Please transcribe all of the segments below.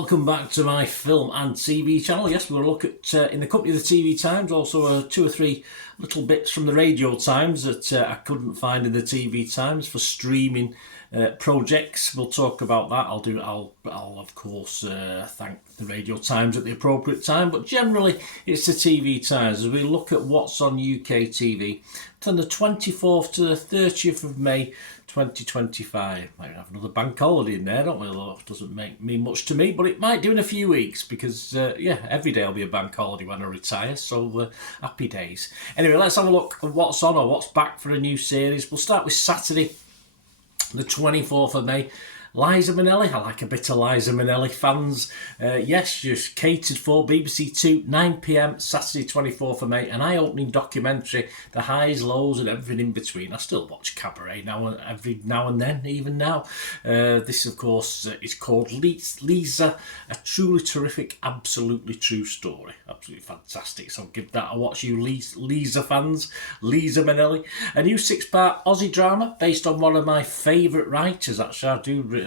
welcome back to my film and TV channel. Yes, we'll look at, in the company of the TV Times, also 2 or 3 little bits from the Radio Times that I couldn't find in the TV Times for streaming projects. We'll talk about that. I'll of course thank the Radio Times at the appropriate time, but generally it's the TV Times as we look at what's on UK TV from the 24th to the 30th of May 2025. Might have another bank holiday in there, don't we? Although it doesn't mean much to me, but it might do in a few weeks because, every day will be a bank holiday when I retire, so happy days. Anyway, let's have a look at what's on or what's back for a new series. We'll start with Saturday, the 24th of May. Liza Minnelli, I like a bit of Liza Minnelli, fans. Yes, just catered for BBC 2, 9 p.m, Saturday 24th of May, an eye-opening documentary, the highs, lows and everything in between. I still watch Cabaret every now and then, even now. This, of course, is called Lisa, a truly terrific, absolutely true story. Absolutely fantastic, so give that a watch, you Lisa fans. Liza Minnelli. A new 6-part Aussie drama based on one of my favourite writers, actually. I do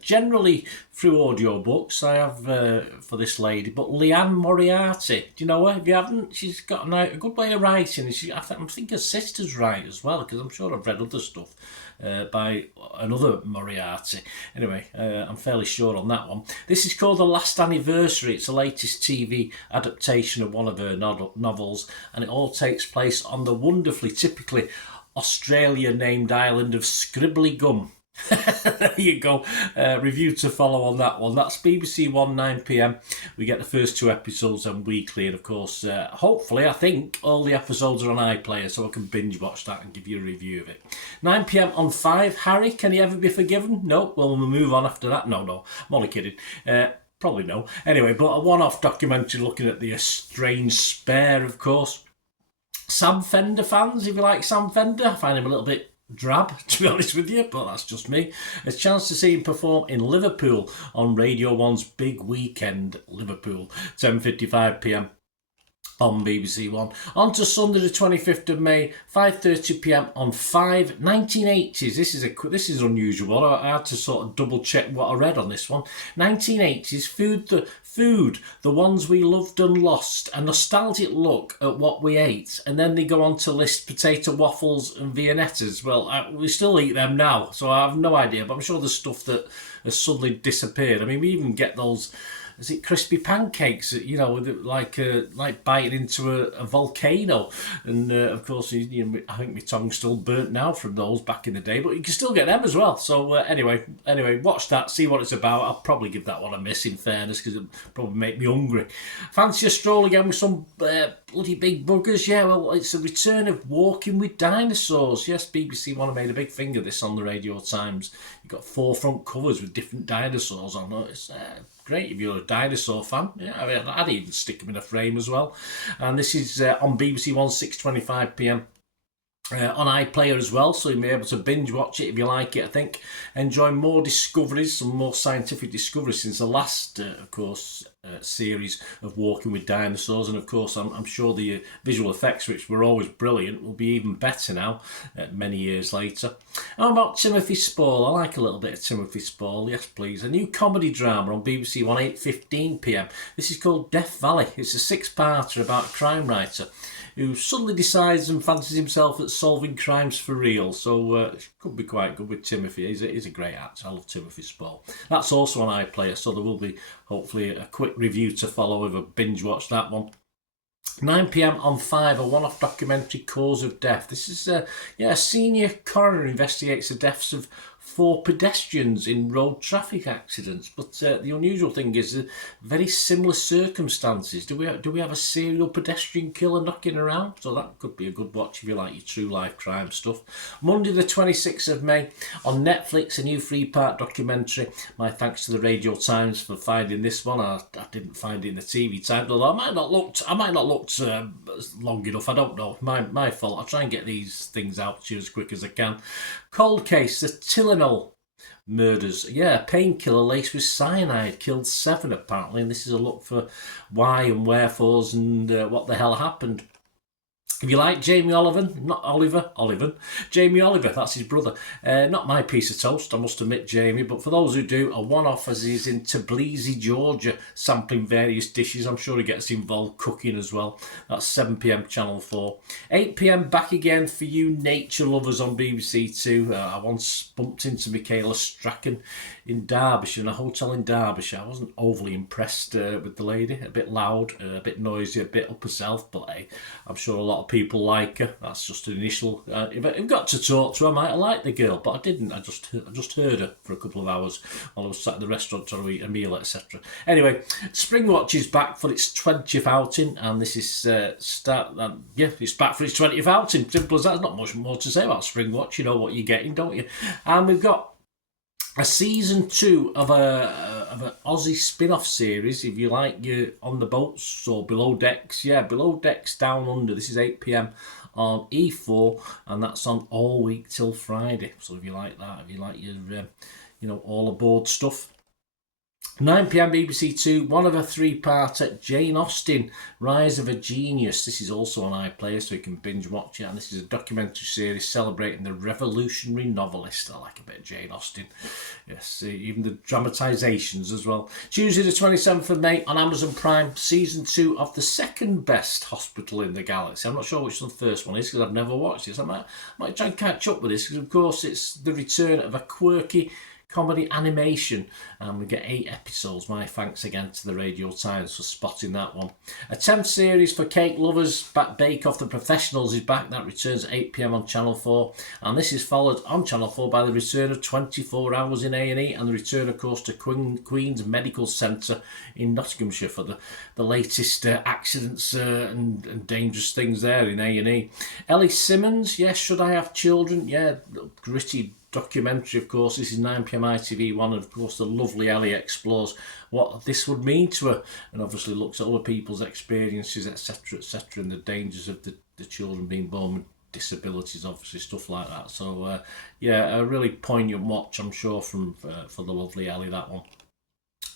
generally through audiobooks. I have for this lady, but Leanne Moriarty. Do you know her? If you haven't, she's got a good way of writing. I think her sister's right as well, because I'm sure I've read other stuff by another Moriarty. Anyway, I'm fairly sure on that one. This is called The Last Anniversary. It's the latest TV adaptation of one of her novels, and it all takes place on the wonderfully, typically Australia-named island of Scribbly Gum. There you go. Review to follow on that one. That's BBC 1, 9 p.m. We get the first 2 episodes on weekly, and of course, hopefully, I think all the episodes are on iPlayer, so I can binge watch that and give you a review of it. 9 p.m. on 5. Harry, can he ever be forgiven? No. Well, we'll move on after that. No, I'm only kidding. Probably no. Anyway, but a one-off documentary looking at the estranged spare, of course. Sam Fender fans, if you like Sam Fender, I find him a little bit drab, to be honest with you, but that's just me. A chance to see him perform in Liverpool on Radio 1's Big Weekend Liverpool, 10:55 p.m. on BBC 1. On to Sunday the 25th of May, 5:30 p.m. on 5. 1980s. This is unusual. I had to sort of double check what I read on this one. 1980s food, the ones we loved and lost, a nostalgic look at what we ate, and then they go on to list potato waffles and Viennettas. Well, we still eat them now, so I have no idea, but I'm sure there's stuff that has suddenly disappeared. I mean, we even get those, is it crispy pancakes, like biting into a volcano, and of course, I think my tongue's still burnt now from those back in the day, but you can still get them as well. So anyway, watch that, see what it's about. I'll probably give that one a miss, in fairness, because it'll probably make me hungry. Fancy a stroll again with some bloody big buggers? Yeah, well, it's a return of Walking with Dinosaurs. Yes, BBC One have made a big thing of this on the Radio Times. You've got 4 front covers with different dinosaurs on it. It's great if you're a dinosaur fan. Yeah, I mean, I'd even stick them in a frame as well. And this is on BBC One, 6:25 p.m. On iPlayer as well, so you may be able to binge watch it if you like it, I think. Enjoy more discoveries, some more scientific discoveries since the last, of course, series of Walking with Dinosaurs. And of course, I'm sure the visual effects, which were always brilliant, will be even better now, many years later. How about Timothy Spall? I like a little bit of Timothy Spall, yes please. A new comedy drama on BBC One, 8:15 p.m. This is called Death Valley. It's a 6-parter about a crime writer who suddenly decides and fancies himself at solving crimes for real. So it could be quite good with Timothy. He's a great actor. I love Timothy Spall. That's also on iPlayer, so there will be hopefully a quick review to follow if I binge watch that one. 9 p.m. on 5, a one-off documentary, Cause of Death. This is a senior coroner investigates the deaths of 4 pedestrians in road traffic accidents. But the unusual thing is very similar circumstances. Do we have a serial pedestrian killer knocking around? So that could be a good watch if you like your true life crime stuff. Monday the 26th of May on Netflix, a new 3-part documentary. My thanks to the Radio Times for finding this one. I didn't find it in the TV Times, although I might not looked long enough. I don't know. My fault. I'll try and get these things out to you as quick as I can. Cold Case, the Tylenol murders. Yeah, painkiller laced with cyanide killed 7 apparently, and this is a look for why and wherefores and what the hell happened. If you like Jamie Oliver, not Oliver, Jamie Oliver, that's his brother. Not my piece of toast, I must admit, Jamie, but for those who do, a one-off as he's in Tbilisi, Georgia, sampling various dishes. I'm sure he gets involved cooking as well. That's 7 p.m, Channel 4. 8 p.m, back again for you nature lovers on BBC Two. I once bumped into Michaela Strachan in Derbyshire, in a hotel in Derbyshire. I wasn't overly impressed with the lady. A bit loud, a bit noisy, a bit up herself, but hey, I'm sure a lot of people like her. That's just an initial. If I got to talk to her, I might have liked the girl, but I didn't. I just heard her for a couple of hours while I was sat at the restaurant trying to eat a meal, etc. Anyway, Springwatch is back for its 20th outing, and this is it's back for its 20th outing. Simple as that. There's not much more to say about Springwatch. You know what you're getting, don't you? And we've got a season 2 of an Aussie spin-off series, if you like, you're on the boats or below decks. Yeah, below decks down under. This is 8 p.m. on E4, and that's on all week till Friday. So if you like that, if you like your all aboard stuff. 9 p.m. BBC Two, one of a 3-parter, Jane Austen, Rise of a Genius. This is also on iPlayer, so you can binge watch it. And this is a documentary series celebrating the revolutionary novelist. I like a bit of Jane Austen. Yes, even the dramatisations as well. Tuesday the 27th of May on Amazon Prime, Season 2 of the second best hospital in the galaxy. I'm not sure which the first one is because I've never watched this. I might try and catch up with this because, of course, it's the return of a quirky comedy animation, and we get 8 episodes. My thanks again to the Radio Times for spotting that one. A 10th series for cake lovers, Bake Off the Professionals is back. That returns at 8 p.m. on Channel 4, and this is followed on Channel 4 by the return of 24 Hours in A&E, and the return, of course, to Queen's Medical Centre in Nottinghamshire for the latest accidents and dangerous things there in A&E. Ellie Simmons, yes, Should I Have Children? Yeah, gritty documentary, of course. This is 9 p.m. ITV1, and of course the lovely Ellie explores what this would mean to her, and obviously looks at other people's experiences, etc., and the dangers of the children being born with disabilities, obviously, stuff like that. So a really poignant watch, I'm sure, for the lovely Ellie, that one.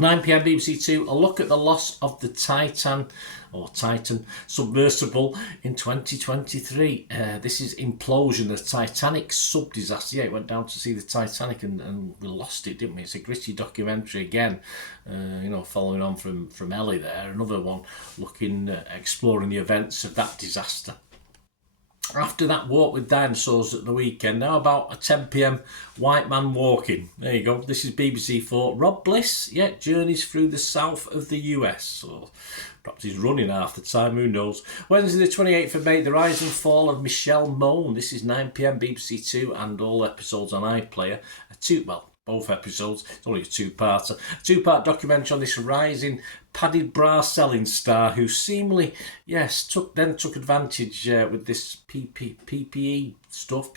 9 p.m. BBC Two, a look at the loss of the Titan submersible in 2023. This is Implosion, the Titanic sub disaster. Yeah, it went down to see the Titanic and we lost it, didn't we? It's a gritty documentary again, following on from Ellie there. Another one exploring the events of that disaster. After that walk with dinosaurs at the weekend, now about a 10 p.m. White Man Walking. There you go. This is BBC 4. Rob Bliss, journeys through the south of the US. Or perhaps he's running half the time, who knows. Wednesday the 28th of May, The Rise and Fall of Michelle Mone. This is 9 p.m. BBC 2 and all episodes on iPlayer. Both episodes. It's only a 2-parter. A 2-part documentary on this rising padded bra selling star who seemingly, took advantage with this PPI stuff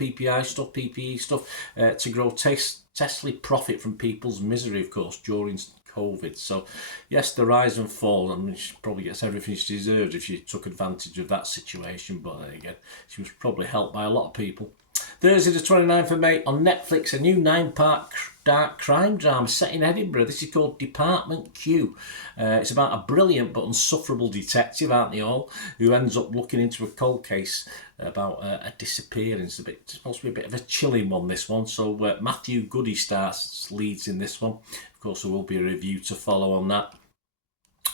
to grotesquely profit from people's misery, of course, during COVID. So, yes, the rise and fall. I mean, she probably gets everything she deserved if she took advantage of that situation. But there again, she was probably helped by a lot of people. Thursday the 29th of May on Netflix, a new 9-part dark crime drama set in Edinburgh. This is called Department Q. It's about a brilliant but insufferable detective, aren't they all, who ends up looking into a cold case about a disappearance. It's supposed to be a bit of a chilling one, this one. So Matthew Goody leads in this one. Of course, there will be a review to follow on that.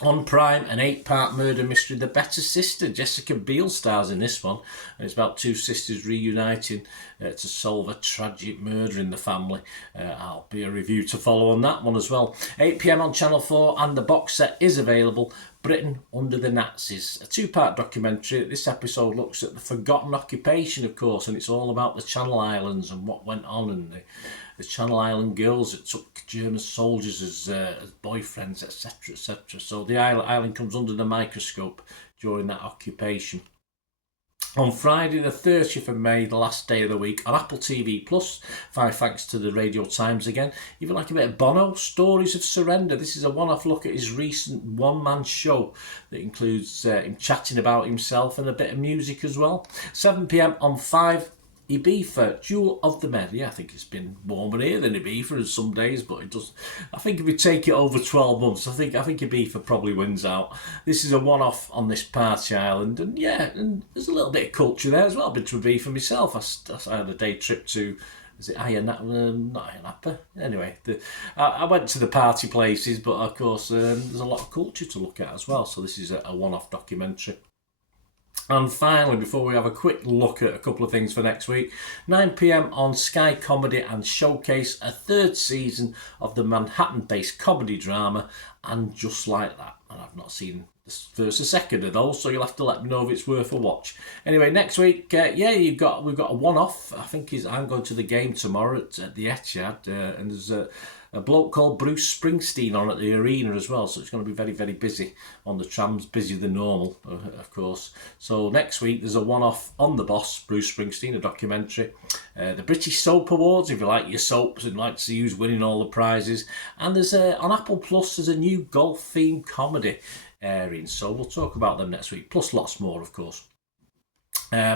On Prime, an 8-part murder mystery, The Better Sister. Jessica Biel stars in this one. And it's about 2 sisters reuniting to solve a tragic murder in the family. I'll be a review to follow on that one as well. 8 p.m. on Channel 4, and the box set is available. Britain Under the Nazis, a 2-part documentary. This episode looks at the forgotten occupation, of course, and it's all about the Channel Islands and what went on, and the Channel Island girls that took German soldiers as boyfriends, etc. So the island comes under the microscope during that occupation. On Friday the 30th of May, the last day of the week, on Apple TV+, 5 thanks to the Radio Times again. Even like a bit of Bono, Stories of Surrender. This is a one-off look at his recent one-man show that includes him chatting about himself and a bit of music as well. 7 p.m. on 5. Ibiza, Jewel of the Med. Yeah, I think it's been warmer here than Ibiza some days, but it does. I think if we take it over 12 months, I think Ibiza probably wins out. This is a one-off on this party island, and yeah, and there's a little bit of culture there as well. I've been to Ibiza myself. I had a day trip to. Is it Not Ayia Anyway, I went to the party places, but of course there's a lot of culture to look at as well. So this is a one-off documentary. And finally, before we have a quick look at a couple of things for next week, 9 p.m. on Sky Comedy and Showcase, a third season of the Manhattan-based comedy drama, And Just Like That. And I've not seen the first or second of those, so you'll have to let me know if it's worth a watch. Anyway, next week, we've got a one-off. I think I'm going to the game tomorrow at the Etihad, and there's a bloke called Bruce Springsteen on at the arena as well, so it's going to be very, very busy on the trams, busier than normal, of course. So next week there's a one-off on the boss, Bruce Springsteen, a documentary. The British Soap Awards, if you like your soaps and like to see who's winning all the prizes. And there's on Apple Plus there's a new golf-themed comedy airing, so we'll talk about them next week, plus lots more, of course.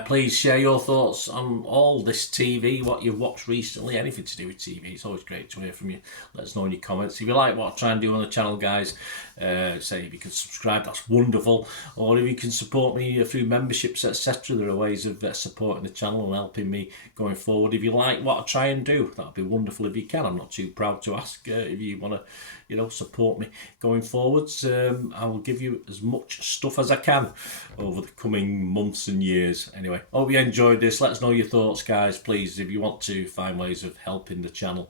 Please share your thoughts on all this TV, what you've watched recently, anything to do with TV. It's always great to hear from you. Let us know in your comments. If you like what I try and do on the channel, guys, say if you can subscribe, that's wonderful. Or if you can support me through memberships, etc. There are ways of supporting the channel and helping me going forward. If you like what I try and do, that would be wonderful if you can. I'm not too proud to ask if you want to, support me going forwards. I will give you as much stuff as I can over the coming months and years. Anyway, hope you enjoyed this. Let us know your thoughts, guys. Please, if you want to find ways of helping the channel,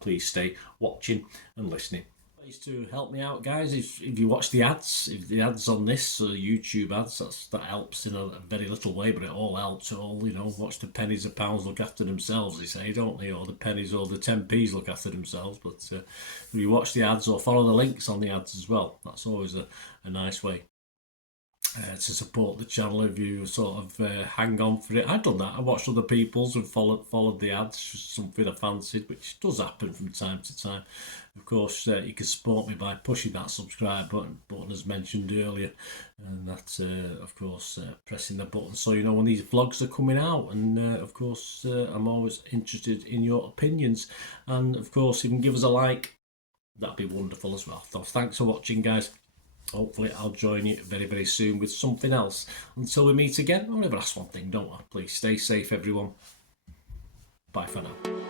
please stay watching and listening. Ways to help me out, guys. If you watch the ads, if the ads on this YouTube ads, that helps in a very little way, but it all helps. Watch the pennies and pounds look after themselves, they say, don't they? Or the pennies or the 10p's look after themselves. But if you watch the ads or follow the links on the ads as well, that's always a nice way to support the channel. If you sort of hang on for it. I've done that. I watched other people's and followed the ads, something I fancied, which does happen from time to time. Of course, you can support me by pushing that subscribe button as mentioned earlier, and that's of course pressing the button so you know when these vlogs are coming out. And of course I'm always interested in your opinions, and of course you can give us a like, that'd be wonderful as well. So thanks for watching, guys. Hopefully I'll join you very, very soon with something else. Until we meet again, I'll never ask one thing, don't I? Please stay safe, everyone. Bye for now.